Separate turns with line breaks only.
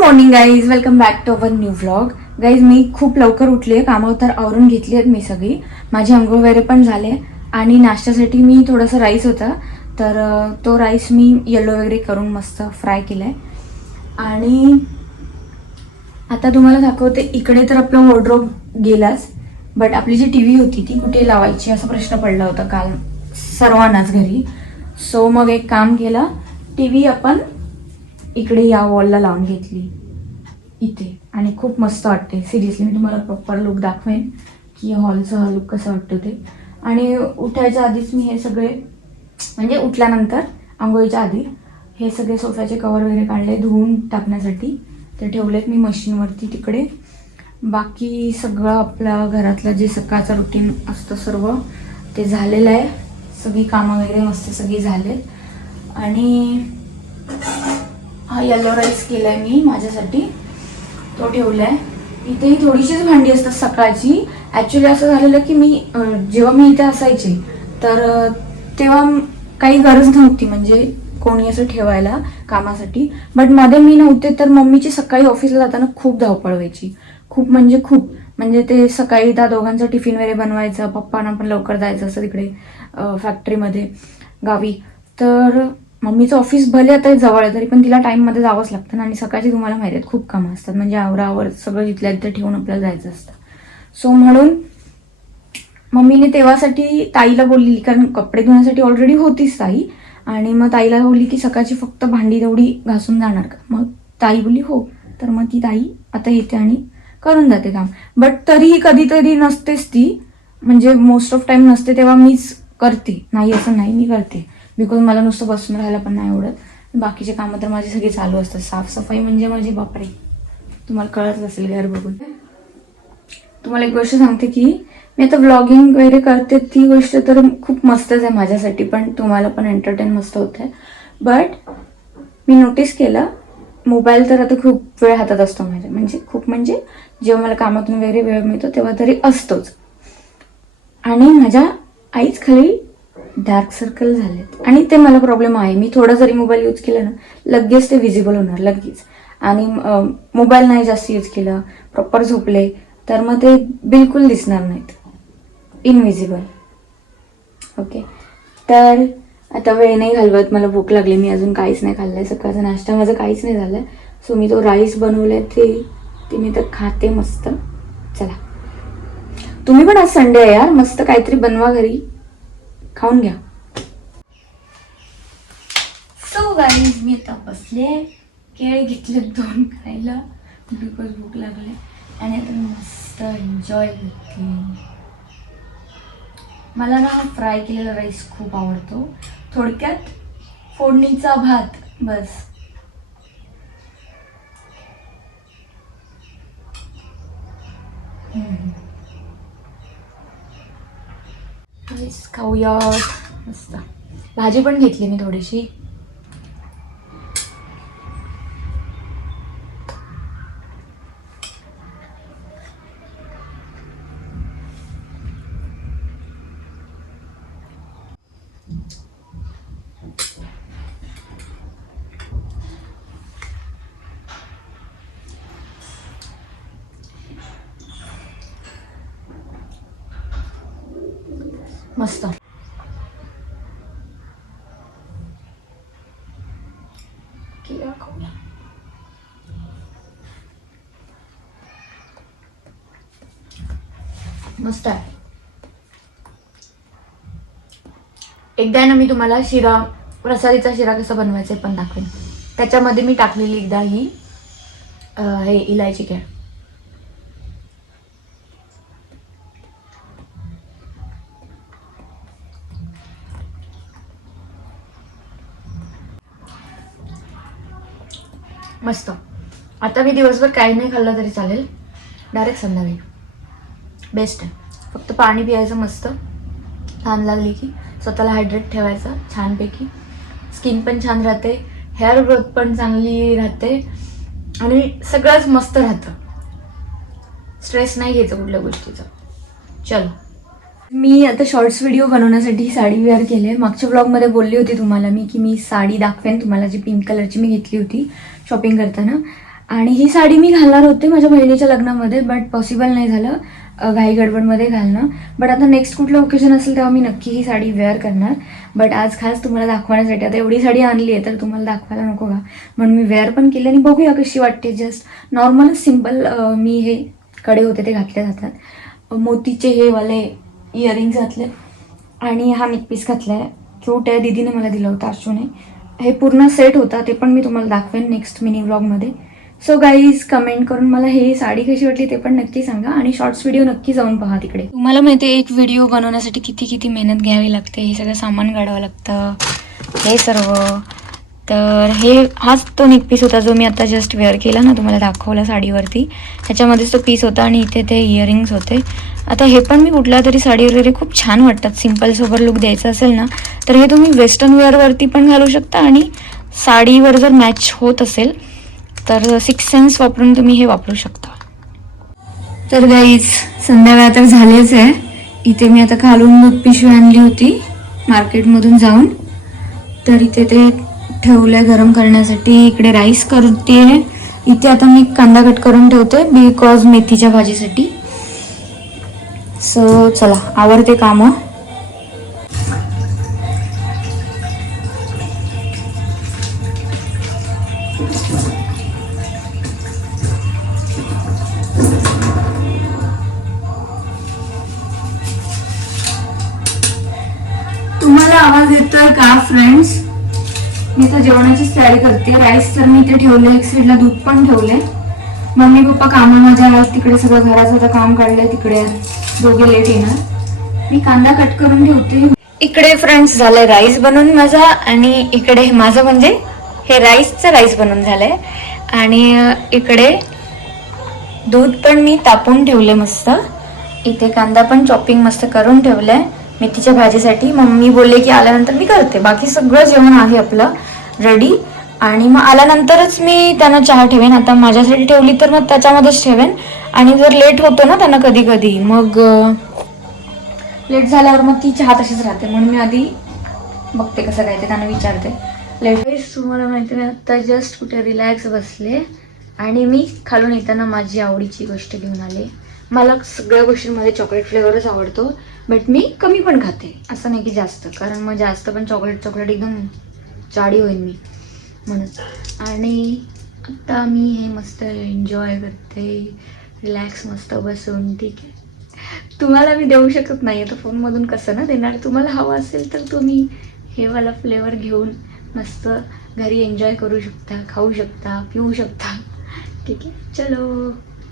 Morning guys welcome back to our new vlog guys मी खूप लवकर उठली आहे कामं तर आवरून घेतली आहेत मी सगळी. माझी अंघोळ वगैरे पण झाले. आणि नाश्त्यासाठी मी थोडंसं राईस होता. तर तो राईस मी येलो वगैरे करून मस्त फ्राय केला आहे आणि आता तुम्हाला दाखवते इकडे तर आपलं वॉर्ड्रोब गेलाच. बट आपली जी टी व्ही होती ती कुठे लावायची असा प्रश्न पडला होता काल सर्वांनाच घरी. सो मग एक काम केलं. टी व्ही आपण इकडे या वॉलला लावून घेतली. इथे. आणि खूप मस्त वाटते. सिरियसली मी तुम्हाला प्रॉपर लुक दाखवेन की हॉलचा लुक कसं वाटतं ते. आणि उठायच्या आधीच मी हे सगळे म्हणजे उठल्यानंतर आंघोळीच्या आधी हे सगळे सोफ्याचे कवर वगैरे काढले धुवून टाकण्यासाठी. ते ठेवलेत मी मशीनवरती तिकडे. बाकी सगळं आपल्या घरातलं जे सकाळचं रुटीन असतं सर्व ते झालेलं आहे. सगळी कामं वगैरे मस्त सगळी झालेत. आणि हा येलो राईस केलाय मी माझ्यासाठी. तो ठेवलाय. इथेही थोडीशीच भांडी असतात सकाळची. ॲक्च्युली असं झालेलं की मी जेव्हा मी इथे असायचे तर तेव्हा काही गरज नव्हती म्हणजे कोणी असं ठेवायला कामासाठी. बटमध्ये मी नव्हते तर मम्मीची सकाळी ऑफिसला जाताना खूप धावपळ व्हायची. खूप म्हणजे खूप. म्हणजे ते सकाळी त्या दोघांचा टिफिन वगैरे बनवायचा पप्पांना पण लवकर जायचं असं तिकडे फॅक्टरीमध्ये गावी. तर मम्मीचं ऑफिस भले आता जवळ आहे तरी पण तिला टाईममध्ये जावंच लागतं ना. आणि सकाळची तुम्हाला माहिती आहेत खूप कामं असतात. म्हणजे आवरावर सगळं जिथल्या तिथे ठेवून आपल्याला जायचं असतं. सो म्हणून मम्मीने तेव्हासाठी ताईला बोलली कारण कपडे धुण्यासाठी ऑलरेडी होतीच ताई. आणि मग ताईला बोलली की सकाळची फक्त भांडी तेवढी घासून जाणार का? मग ताई बोलली हो. तर मग ती ताई आता येते आणि करून जाते काम. बट तरीही कधीतरी नसतेच ती. म्हणजे मोस्ट ऑफ टाईम नसते तेव्हा मीच करते. नाही असं नाही मी करते. बिकॉज मला नुसतं बसून राहायला पण नाही आवडत. बाकीचे कामं तर माझी सगळी चालू असतात. साफसफाई म्हणजे माझी बापरे. तुम्हाला कळत असेल घर बघून. तुम्हाला एक गोष्ट सांगते की मी आता व्लॉगिंग वगैरे करते ती गोष्ट तर खूप मस्तच आहे माझ्यासाठी पण तुम्हाला पण एंटरटेन मस्त होत आहे बट मी नोटीस केलं मोबाईल तर आता खूप वेळ हातात असतो माझ्या. म्हणजे खूप म्हणजे जेव्हा मला कामातून वगैरे वेळ मिळतो तेव्हा तरी असतोच. आणि माझ्या आईच खाली डार्क सर्कल झालेत. आणि ते मला प्रॉब्लेम आहे. मी थोडा जरी मोबाईल यूज केला ना लगेच ते विजिबल होणार लगेच. आणि मोबाईल नाही जास्त यूज केला प्रॉपर झोपले तर मग ते बिलकुल दिसणार नाहीत. इनविजिबल ओके तर आता वेळ नाही घालवत मला भूक लागली मी अजून काहीच नाही खाल्लंय. सकाळचा नाश्ता माझं काहीच नाही झालंय. सो मी तो राईस बनवलाय ते ते मी तर खाते मस्त. चला. तुम्ही पण आज संडे आहे यार. मस्त काहीतरी बनवा घरी. खाऊन घ्या. सो गाईज मी आता बसले. घेतले दोन खायला. बिकॉज भूक लागले. आणि आता मस्त एन्जॉय करते. मला ना फ्राय केलेला राईस खूप आवडतो. थोडक्यात फोडणीचा भात. बस. हम्म. राईस खाऊया मस्त. भाजी पण घेतली मी थोडीशी. मस्त. मस्त आहे. एकदा ना मी तुम्हाला शिरा प्रसादीचा शिरा कसा बनवायचा आहे पण दाखवेन. त्याच्यामध्ये मी टाकलेली एकदा ही हे इलायची केळ. मस्त. आता मी दिवसभर काही नाही खाल्लं तरी चालेल. डायरेक्ट संध्याकाळी. बेस्ट आहे. फक्त पाणी पियायचं मस्त. छान लागली की स्वतःला हायड्रेट ठेवायचं छानपैकी. स्किन पण छान राहते. हेअर ग्रोथ पण चांगली राहते. आणि सगळंच मस्त राहतं. स्ट्रेस नाही घ्यायचं कुठल्या गोष्टीचा. चलो. मी आता शॉर्ट्स व्हिडिओ बनवण्यासाठी साडी वेअर केले मागच्या ब्लॉगमध्ये बोलली होती तुम्हाला मी की मी साडी दाखवेन. तुम्हाला जी पिंक कलरची मी घेतली होती शॉपिंग करताना. आणि ही साडी मी घालणार होते माझ्या बहिणीच्या लग्नामध्ये बट पॉसिबल नाही झालं. घाई गडबडमध्ये घालणं. बट आता नेक्स्ट कुठलं ओकेजन असेल तेव्हा मी नक्की ही साडी वेअर करणार. बट आज खास तुम्हाला दाखवण्यासाठी आता एवढी साडी आणली आहे तर तुम्हाला दाखवायला नको का? म्हणून मी वेअर पण केली आणि बघूया कशी वाटते. जस्ट नॉर्मल सिंपल मी हे कडे होते ते घातले जातात. मोतीचे हे वाले इयरिंग घातले आणि हा नेकपीस घातला आहे क्यूट आहे दिदीने मला दिला होता अर्शूने हे पूर्ण सेट होता ते पण मी तुम्हाला दाखवेन नेक्स्ट मिनी व्लॉगमध्ये सो गाईज कमेंट करून मला हे साडी कशी वाटली ते पण नक्की सांगा आणि शॉर्ट्स व्हिडिओ नक्की जाऊन पहा तिकडे. तुम्हाला माहिती आहे एक व्हिडिओ बनवण्यासाठी किती किती मेहनत घ्यावी लागते हे सगळं सामान काढावं लागतं हे सर्व. तर हे हाच तो नेक पीस होता जो मी आता जस्ट वेअर केला ना तुम्हाला दाखवला साडीवरती. ह्याच्यामध्येच तो पीस होता आणि इथे ते इयरिंग्स होते. आता हे पण मी कुठल्या तरी साडी वगैरे खूप छान वाटतात. सिंपल सोबर लुक द्यायचा असेल ना तर हे तुम्ही वेस्टर्न वेअरवरती पण घालू शकता आणि साडीवर जर मॅच होत असेल तर सिक्स सेन्स वापरून तुम्ही हे वापरू शकता. तर गाईज संध्याकाळ तर झालेच आहे. इथे मी आता खालून दूध पिशवी आणली होती मार्केटमधून जाऊन. तर इथे ते ठेवलं आहे गरम करण्यासाठी. इकडे राईस करते इथे आता मी कांदा कट करून ठेवते बिकॉज मेथीच्या भाजीसाठी. सो चला आवडते कामं. तुम्हाला आवाज येतोय का फ्रेंड्स मी तर जेवणाचीच तयारी करते. राईस तर मी इथे ठेवले एक साईडला दूध पण ठेवले. मम्मी पप्पा कामामध्ये आहेत. तिकडे सगळं घराचं आता काम काढलंय. तिकडे दोघे लेट येणार. मी कांदा कट करून ठेवते. इकडे फ्रेंड्स झालंय राईस बनवून माझा आणि इकडे माझं म्हणजे हे राईसचं राईस बनवून झालंय. आणि इकडे दूध पण मी तापून ठेवले मस्त. इथे कांदा पण चॉपिंग मस्त करून ठेवलंय. मेथीच्या भाजीसाठी मम्मी बोलले की आल्यानंतर मी करते. बाकी सगळं जेवण आहे आपलं रेडी आणि मग आल्यानंतरच मी त्यांना चहा ठेवेन. आता माझ्यासाठी ठेवली तर मग त्याच्यामध्येच ठेवेन. आणि जर लेट होतो ना त्यांना कधी कधी मग लेट झाल्यावर मग ती चहा तशीच राहते. म्हणून मी आधी बघते कसं काय ते त्यांना विचारते. लेट तुम्हाला माहिती नाही आता जस्ट कुठे रिलॅक्स बसले. आणि मी खालून येताना माझी आवडीची गोष्ट घेऊन आले. मला सगळ्या गोष्टींमध्ये चॉकलेट फ्लेवरच आवडतो. बट मी कमी पण खाते असं नाही की जास्त. कारण मग जास्त पण चॉकलेट चॉकलेट एकदम जाडी होईन मी म्हणून. आणि आता मी हे मस्त एन्जॉय करते रिलॅक्स मस्त बसून ठीक आहे. तुम्हाला मी देऊ शकत नाही आता फोनमधून कसं ना देणार? तुम्हाला हवं असेल तर तुम्ही हे वाला फ्लेवर घेऊन मस्त घरी एन्जॉय करू शकता खाऊ शकता पिऊ शकता. ठीक आहे? चलो.